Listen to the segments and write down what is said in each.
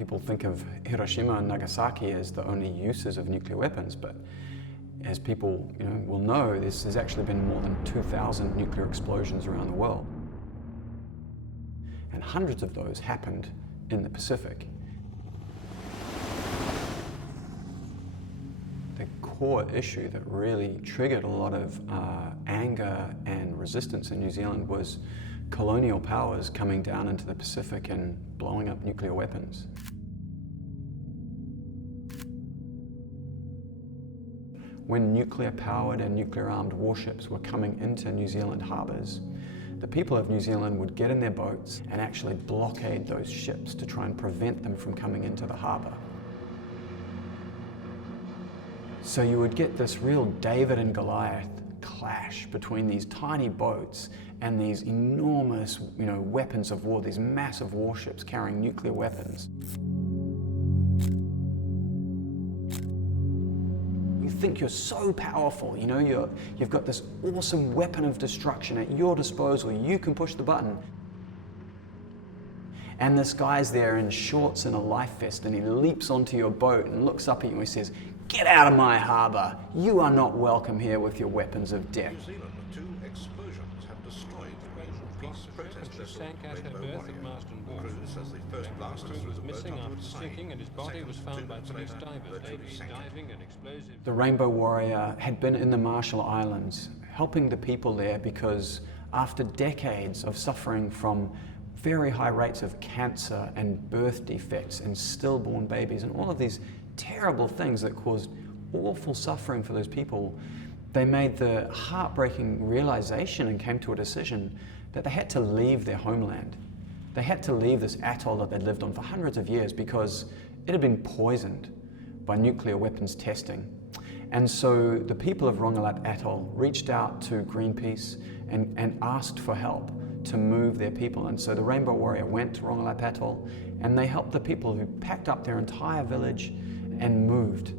People think of Hiroshima and Nagasaki as the only uses of nuclear weapons, but as people will know, there's actually been more than 2,000 nuclear explosions around the world. And hundreds of those happened in the Pacific. The core issue that really triggered a lot of anger and resistance in New Zealand was colonial powers coming down into the Pacific and blowing up nuclear weapons. When nuclear-powered and nuclear-armed warships were coming into New Zealand harbours, the people of New Zealand would get in their boats and actually blockade those ships to try and prevent them from coming into the harbour. So you would get this real David and Goliath clash between these tiny boats and these enormous, weapons of war, these massive warships carrying nuclear weapons. You think you're so powerful, you've got this awesome weapon of destruction at your disposal, you can push the button. And this guy's there in shorts and a life vest, and he leaps onto your boat and looks up at you and says, "Get out of my harbour, you are not welcome here with your weapons of death." New Zealand, 2 explosions have destroyed the peace protest sank at her berth at Marston Wharf. The crew was missing after sinking, and his body was found by police divers. Diving and explosive. The Rainbow Warrior had been in the Marshall Islands, helping the people there because after decades of suffering from very high rates of cancer and birth defects and stillborn babies and all of these terrible things that caused awful suffering for those people, they made the heartbreaking realization and came to a decision that they had to leave their homeland. They had to leave this atoll that they'd lived on for hundreds of years because it had been poisoned by nuclear weapons testing. And so the people of Rongelap Atoll reached out to Greenpeace and asked for help to move their people. And so the Rainbow Warrior went to Rongelap Atoll and they helped the people who packed up their entire village and moved.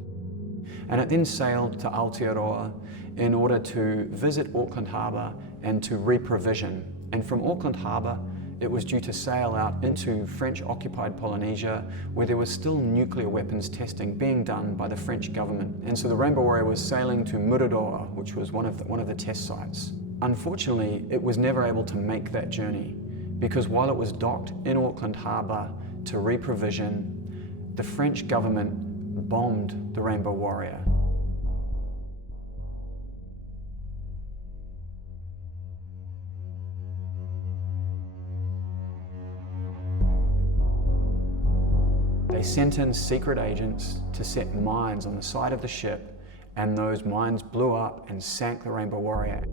And it then sailed to Aotearoa in order to visit Auckland Harbour and to reprovision. And from Auckland Harbour, it was due to sail out into French-occupied Polynesia, where there was still nuclear weapons testing being done by the French government. And so the Rainbow Warrior was sailing to Mururoa, which was one of the test sites. Unfortunately, it was never able to make that journey because while it was docked in Auckland Harbour to reprovision, the French government bombed the Rainbow Warrior. They sent in secret agents to set mines on the side of the ship, and those mines blew up and sank the Rainbow Warrior.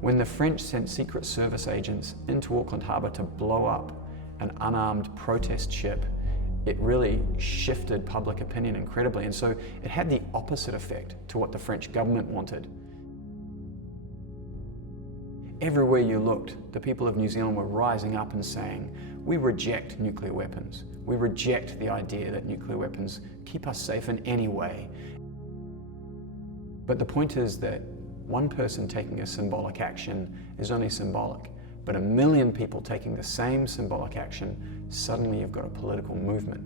When the French sent Secret Service agents into Auckland Harbour to blow up an unarmed protest ship, it really shifted public opinion incredibly, and so it had the opposite effect to what the French government wanted. Everywhere you looked, the people of New Zealand were rising up and saying, "We reject nuclear weapons. We reject the idea that nuclear weapons keep us safe in any way." But the point is that one person taking a symbolic action is only symbolic, but 1 million people taking the same symbolic action, suddenly you've got a political movement,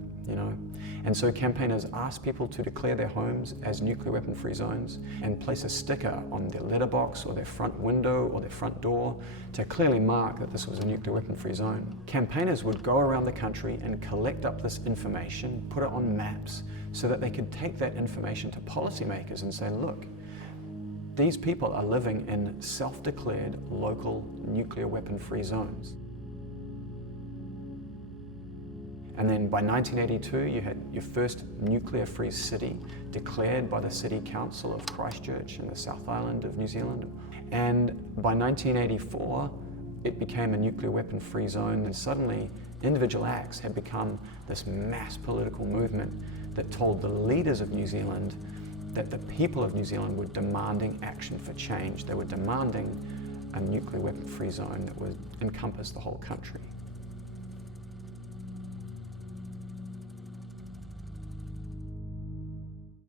And so campaigners asked people to declare their homes as nuclear weapon-free zones and place a sticker on their letterbox or their front window or their front door to clearly mark that this was a nuclear weapon-free zone. Campaigners would go around the country and collect up this information, put it on maps, so that they could take that information to policymakers and say, look, these people are living in self-declared local nuclear weapon-free zones. And then by 1982, you had your first nuclear-free city declared by the City Council of Christchurch in the South Island of New Zealand. And by 1984, it became a nuclear weapon-free zone, and suddenly individual acts had become this mass political movement that told the leaders of New Zealand that the people of New Zealand were demanding action for change. They were demanding a nuclear weapon-free zone that would encompass the whole country.